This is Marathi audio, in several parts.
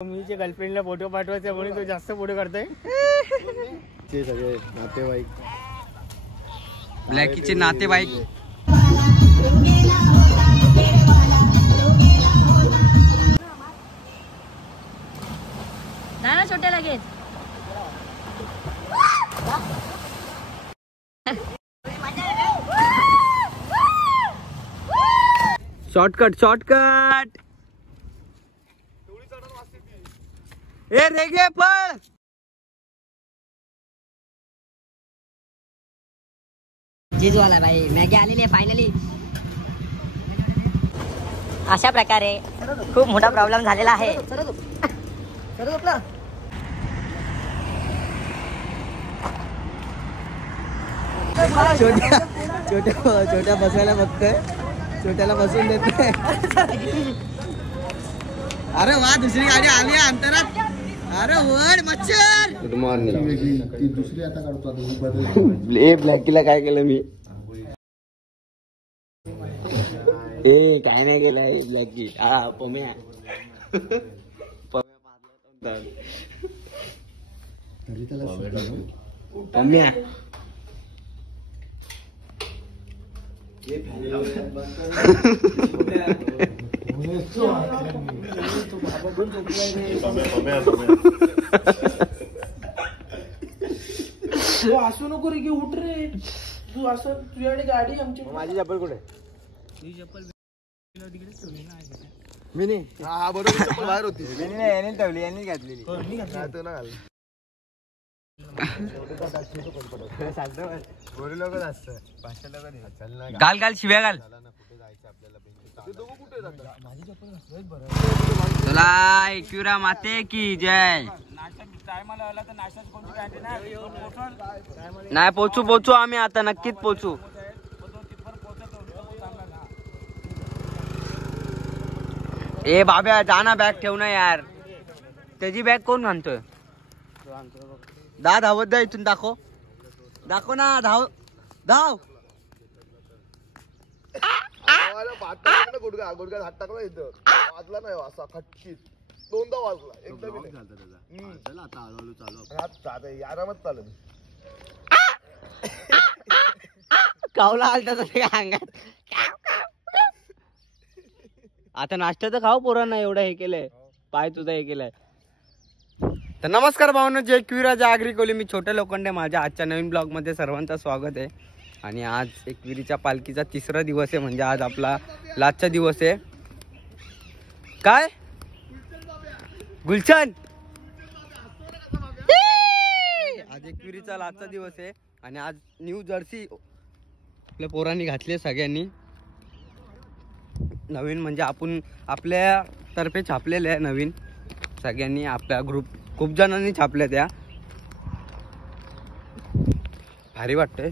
मीच्या गर्लफ्रेंडला फोटो पाठवायचा म्हणून तो जास्त फोटो काढतोय. ते सगळे नातेवाईक, ब्लॅकीचे नातेवाईक. ना छोटे लगेच शॉर्टकट शॉर्टकट. ए रेगे पळ. चीजवाला भाई मॅगी आलेली आहे फायनली. अशा प्रकारे खूप मोठा प्रॉब्लेम झालेला आहे. छोट्या बसायला बघतोय, छोट्याला बसून देत नाही. अरे वा, दुसरी गाडी आली आहे अंतरात. अरे वड मच्छर. Good morning. दुसरी आता काढतो. ए ब्लॅकीला काय केलं मी? ए काय नाही केलं ब्लॅकी. हा पम्या मारला पम्या. असू नको रे, उठ रे तू. असं तुझ्याकडे गाडी आमची. माझी चप्पल कुठे? ही चप्पल मी नाही. हा बरोबर, चप्पल बाहेर होती. यांनी ठेवली, यांनी घातलेली. गाल गाल शिव्या घाल. चला एक्युरा माते की जय. नाही पोचू आम्ही आता नक्कीच पोचू. ए बाब्या जाना, बॅग ठेव ना यार. त्याची बॅग कोण घालतोय? धावत जा इथून. दाखव ना. धाव गुडघा गुडघ्यात हात टाकला, इथं वाजला नाही असा खटकीत. दोनदा वाजला एकदम. आता आरामात चालू. कावला आलता अंगात. आता नाश्ता तर खाऊ पोरांना. एवढं हे केलंय, पाय तुझा हे केलाय. तर नमस्कार भावना, जय क्विराज आगरी मी छोटे लोखंडे. माझ्या आजच्या नवीन ब्लॉग मध्ये सर्वांचं स्वागत आहे. आणि आज एकविरीच्या पालखीचा 3रा दिवस आहे. म्हणजे आज आपला लास्टचा दिवस आहे. काय गुलशन, आज एकविरीचा लास्टचा दिवस आहे. आणि आज न्यू जर्सी आपल्या पोरांनी घातली सगळ्यांनी. नवीन म्हणजे आपण आपल्या तर्फे छापलेले आहे नवीन. सगळ्यांनी आपल्या ग्रुप खूप जणांनी छापल्या त्या. भारी वाटतंय.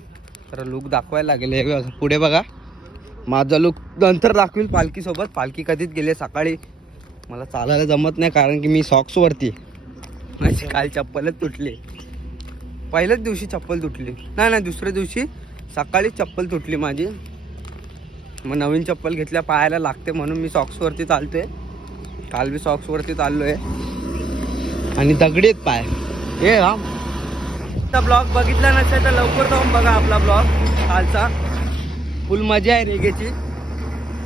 तर लुक दाखवायला लागेल. पुढे बघा माझा लुक नंतर दाखवेल पालखी सोबत. पालखी कधीच गेले. सकाळी मला चालायला जमत नाही कारण की मी सॉक्स वरती. माझी काल चप्पलच तुटली. पहिल्याच दिवशी चप्पल तुटली. नाही दुसऱ्या दिवशी सकाळी चप्पल तुटली माझी. मग नवीन चप्पल घेतल्या पायाला लागते म्हणून मी सॉक्स वरती चालतोय. काल मी सॉक्स वरती चाललोय. आणि दगडीत पाय. हे राम, ब्लॉग बघितला नसेल तर लवकर जाऊन बघा आपला ब्लॉग कालचा. फुल मजा आहे रेगेची,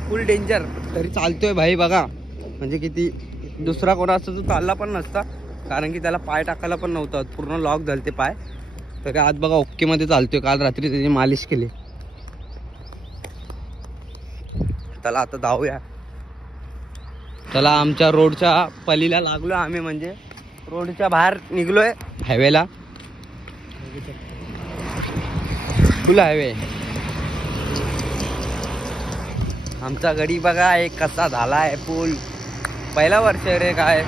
फुल डेंजर. तरी चालतोय भाई बघा. म्हणजे किती दुसरा कोणा असता तो चालला पण नसता, कारण की त्याला पाय टाकायला पण नव्हता. पूर्ण लॉक झालते पाय. तरी आज बघा ओके मध्ये चालतोय. काल रात्री त्याची मालिश केली. चला आता जाऊया. चला आमच्या रोडच्या पलीला लागलो आम्ही. म्हणजे रोडच्या बाहेर निघलोय हायवेला. फुल हायवे. आमचा गडी बघा एक कसा झालाय. फुल पहिला वर्ष रे. काय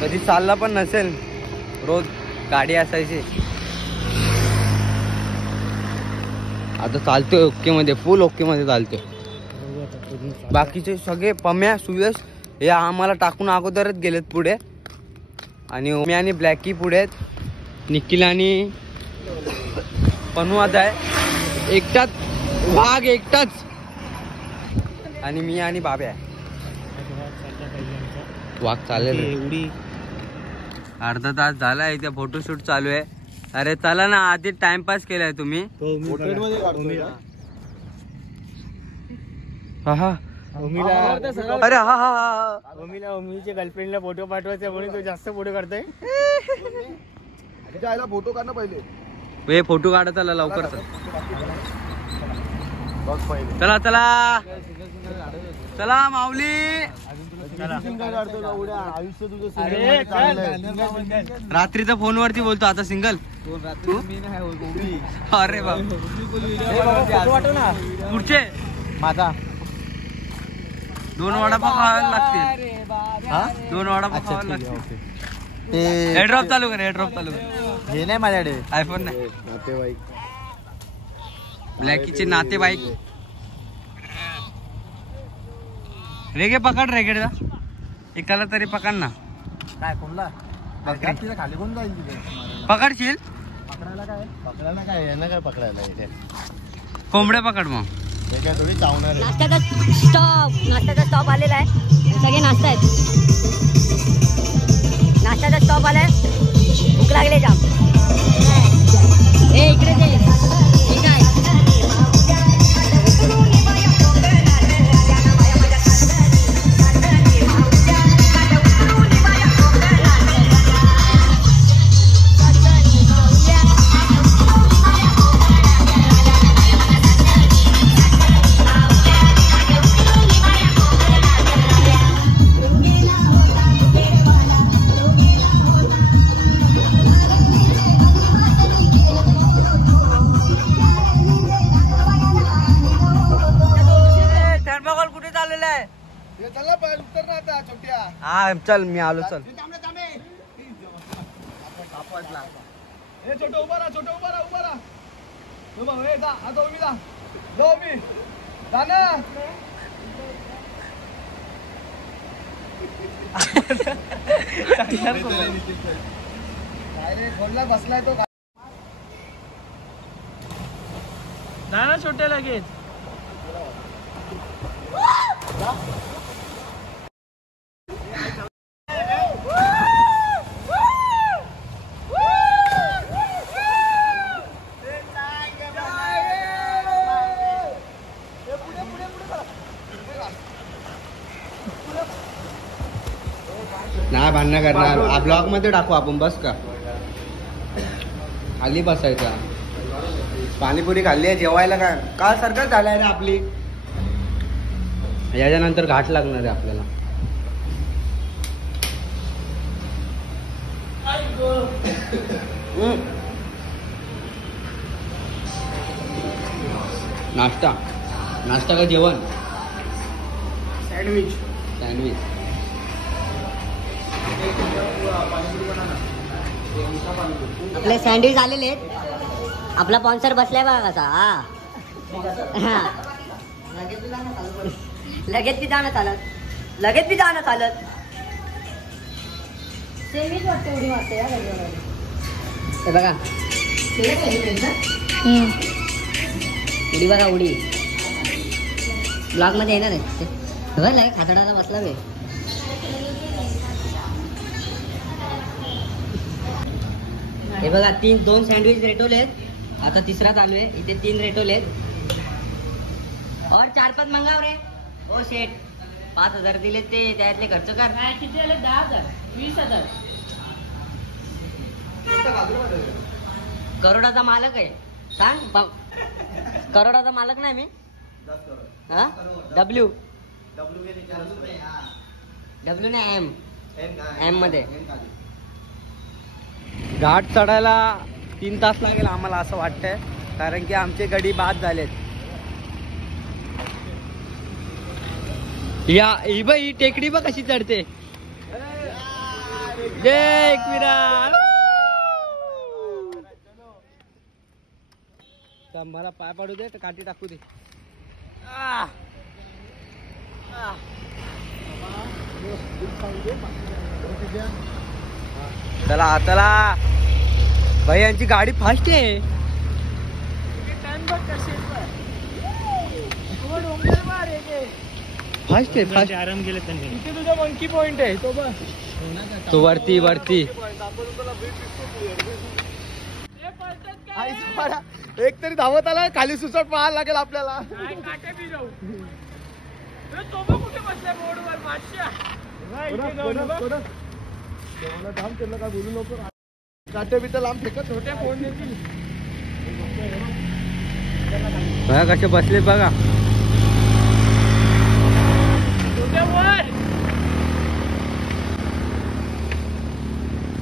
कधी चालला पण नसेल. रोज गाडी असायची. आता चालतोय ओके मध्ये. फुल ओके मध्ये चालतोय. बाकीचे सगळे पम्या सुयश हे आम्हाला टाकून अगोदरच गेलेत पुढे. आणि मी आणि ब्लॅकी पुढे. निखिल आणि पनवाद आहे एकटाच. वाघ एकटाच. आणि मी आणि बाब्या. वाघ चालेल अर्धा तास झाला इथे फोटोशूट चालू आहे. अरे चला ना आधी टाइमपास केलाय तुम्ही. हा अरे हा हा ओमीच्या गर्लफ्रेंडला फोटो पाठवायचा म्हणून तो जास्त फोटो करतोय. फोटो काढ ना पहिले. हे फोटो काढा चला लवकर. बघ पहिले. चला चला चला माऊली. आयुष्य तुझं रात्रीचा फोनवरती बोलतो आता सिंगल. अरे बाबा पुढचे माझा 2 वडापाव खायला लागतील. 2 वडापाव खायला लागतील. हेड्रॉप चालू कर. हेड्रॉप चालू कर. हे नाही माझ्याकडे आयफोन नाही. नातेवाईक ब्लॅकीचे नातेवाईक. रेगे पकड रेगेडा एकाला तरी पकड ना. काय कोणला तिथे खाली कोण जाईल तिथे पकडशील. पकडायला काय यांना काय पकडायला इथे कोंबड्या पकड मग. हे काय थोडी चावणार आहे. नाश्त्याचा स्टॉप आलेला आहे. सगळे नाश्ता आहेत. नाश्त्याचा स्टॉप आलाय. भूक लागले जाम. हे इकडे ते ठीक आहे. कुठे चाललेला आहे. चला उत्तर ना आता छोट्या. हा चल मी आलो चल. हे छोटं उभा राहा. छोटं उभा राहा. उभा राहा. हे जा आता उभी जा. जाऊ मी जा ना. काय रे खोलला बसलाय तो. ना छोटे लगेच. नाही भांडणं करणार. ब्लॉग मध्ये टाकू आपण. बस का खाली बसायचा. पाणीपुरी खाल्ली आहे. जेवायला काय काल सारखंच झालंय रे आपली. याच्यानंतर घाट लागणार आहे आपल्याला. नाश्ता नाश्ता का जेवण. सँडविच. आपले सँडविच आलेले आहेत. आपला स्पॉन्सर बसलाय बघा कसा. हा लगेच बी जाणं चालत. सेमीच वाटते उडी मारते. हे बघा उडी बघा उडी. ब्लॉग मध्ये येणार आहे. लगे खातडाला बसला बे. हे बघा 2 सँडविच रेटवलेत. आता तिसरा चालू आहे. इथे 3 रेटवलेत. और 4-5 मंगाव रे. ओ शेट 5,000 दिले ते त्यातले खर्च कर. किती आले. 10,000 20,000. करोडाचा मालक आहे. सांग करोडाचा मालक नाही मी. हा डब्ल्यू नाही एम मध्ये. घाट चढायला 3 तास लागेल आम्हाला असं वाटतंय. कारण की आमचे गडी बाद झालेत. ही बाई ही टेकडी बघ कशी चढते. जय एकविरा. मला पाय पाडू दे तर काठी टाकू दे. चला भाई यांची गाडी फास्ट आहे. टाइम बघ कसे. डोंगर मार. फास्ट आहे फास्ट. आराम केले त्यांनी. इथे तुझा मंकी पॉइंट आहे तो बस. तो वरती वरती. एक तरी धावत आला खाली सुसट पाहायला लागेल आपल्याला. काय बोलू नको. काटे बिटे लांब फेकत छोट्या फोन देतील. बघा कसे बसले बघा.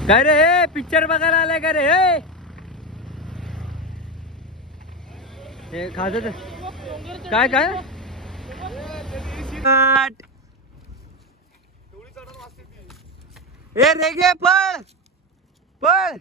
काय रे हे पिक्चर बघायला आलाय का रे हे खात काय काय. ए रेगे पळ पळ.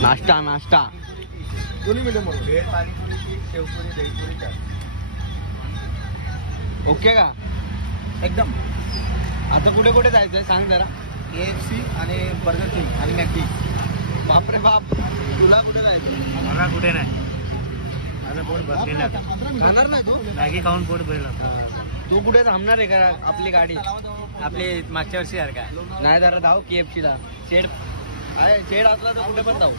नाश्ता नाश्ता दोन्ही मिळते म्हणून. भेळ पाणीपुरीची शेवपुरी दहीपुरी काय ओके का एकदम. आता कुठे कुठे जायचंय सांग जरा. KFC आणि बर्गर किंग आणि मॅकडी. बापरे बाप. तुला कुठे जायचं. मला कुठे नाही. माझं पोट भरलेलं आहे. खाणार नाही तू. मॅगी खाऊन पोट भरलं. तू कुठे थांबणार आहे का आपली गाडी. आपली मागच्या वर्षी यार काय नाही जरा जाऊ KFC ला. शेड आहे शेड असला तर कुठे पण जाऊ.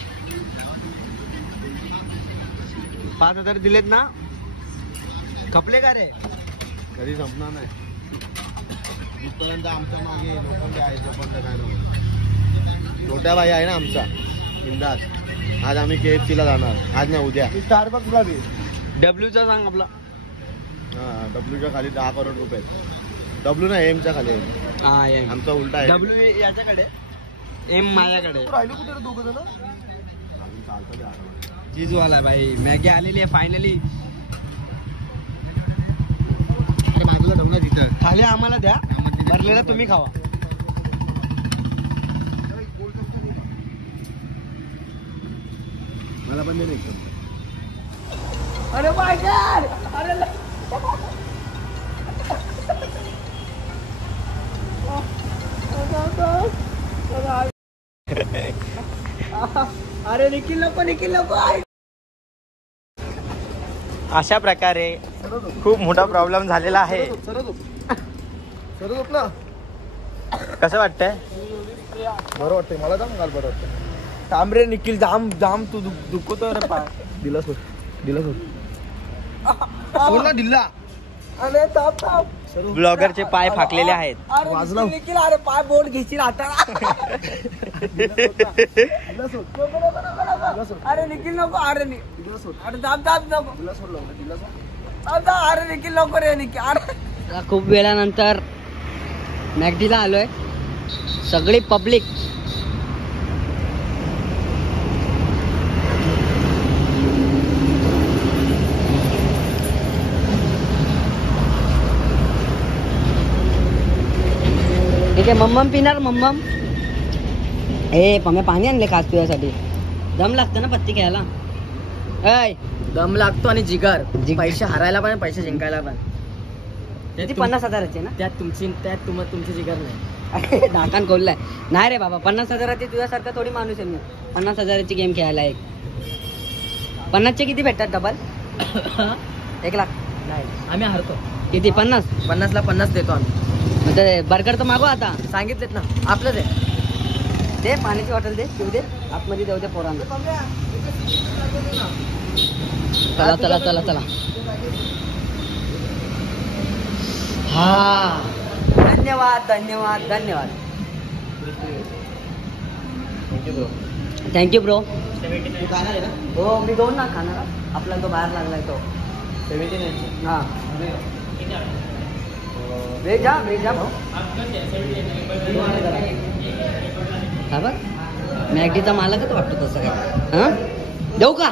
5,000 दिलेत ना. खपले का रे. कधी संपणार नाही. इथपर्यंत आमच्या मागे लोखंड आहे जोपर्यंत काय नको. छोट्या भाई आहे ना आमचा बिंदास. आज आम्ही KFC ला जाणार. आज नाही उद्या. स्टारबक्सला बी. डब्ल्यूचा सांग आपला. हा डब्ल्यूच्या खाली 10 करोड रुपये. डब्ल्यू ना एमच्या खाली. हा एम. आमचा उलटा आहे. डब्ल्यू याच्याकडे एम माझ्याकडे. राहिलो कुठे दोघं जण. चालतं चीज वाला भाई. मॅगी आलेली आहे फायनली. बाजूला ठेवू ना तिथं. खाली आम्हाला द्या. भरलेला तुम्ही खावा. मला पण नाही. अरे माय गॉड. अरे अरे निखिल नको. अशा प्रकारे खूप मोठा प्रॉब्लेम झालेला आहे. सरळ ना. कसं वाटतंय. बरं वाटतंय मला. जाम घाल बरं वाटतं. थांब रे निखिल. जाम जाम तू दुखतो रे पाय. दिला सोड. सोड ना दिला. अरे थांब. ब्लॉगरचे पाय फाकलेले आहेत. अरे वाजला. निखिल अरे पाय बोट घेशील आता. अरे निखिल नको. अरे दाब नको. अरे निखिल नको रे निखिल. अरे खूप वेळानंतर मॅगडीला आलोय. सगळी पब्लिक ठीक आहे. मम्मम पिणार मम्मम. पम्या पाणी आणले खास तुझ्यासाठी. दम लागतं ना पत्ती खेळायला. ऐ दम लागतो आणि जिगर. पैसे हरायला पण पैसे जिंकायला पण. किती 50,000चे ना. त्यात तुमची जिगर नाही. दाकान खोललाय. नाही रे बाबा 50,000ची तुझ्यासारखा थोडी माणूस आहे मी. 50,000ची गेम खेळायला एक. 50चे किती भेटतात डबल. 1 लाख. नाही आम्ही हरतो. किती 50. 50ला 50 देतो आम्ही. म्हणजे बर्गर तर मागवा आता. सांगितलेत ना आपलंच आहे. दे पाण्याची बॉटल दे. शिव दे आतमध्ये देऊ दे पोरांना. चला. हा धन्यवाद. Thank you bro. हो मी 2 ना खाणार. आपला तो बाहेर लागलाय तो. हां व्हेज हा भाऊ हा बघ मॅगडीचा मालकच वाटतो तसं काय हा देऊ का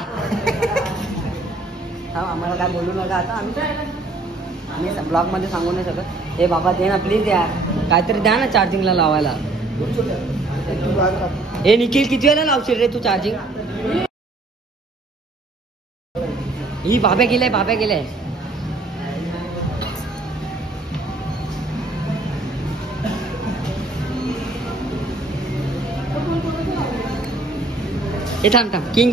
हा आम्हाला काय बोलू नका आता आम्ही ब्लॉगमध्ये सांगू नाही शकत. हे बाबा दे ना प्लीज यार काहीतरी द्या ना चार्जिंगला लावायला. हे निखिल किती वेळेला लावशील रे तू चार्जिंग. ही बाब्या गेलाय हे थांब किंग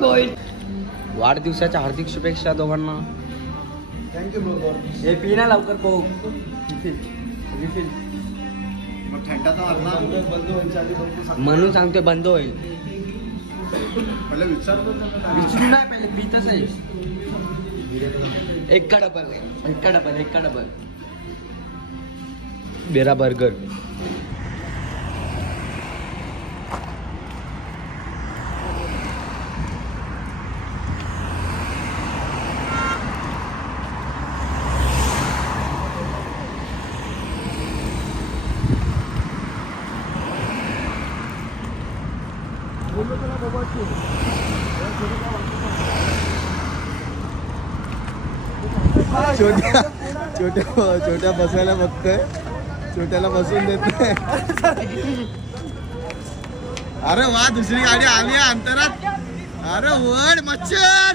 बॉईल. वाढदिवसाच्या हार्दिक शुभेच्छा दोघांना. Thank you bro. हे पी ना लवकर कोक रिफिल मग थंडाचा मारणार बंद व्हायच्या आधी बंद सांग. म्हणून सांगतोय बंद होईल. मला विचारतो विचारू नाही पहिले पीतच आहे. एक डबल बेरा बर्गर. छोट्या बसायला बघतोय. छोट्याला बसून देत नाही. अरे वा दुसरी गाडी आली आहे अंतरात. अरे वड मच्छर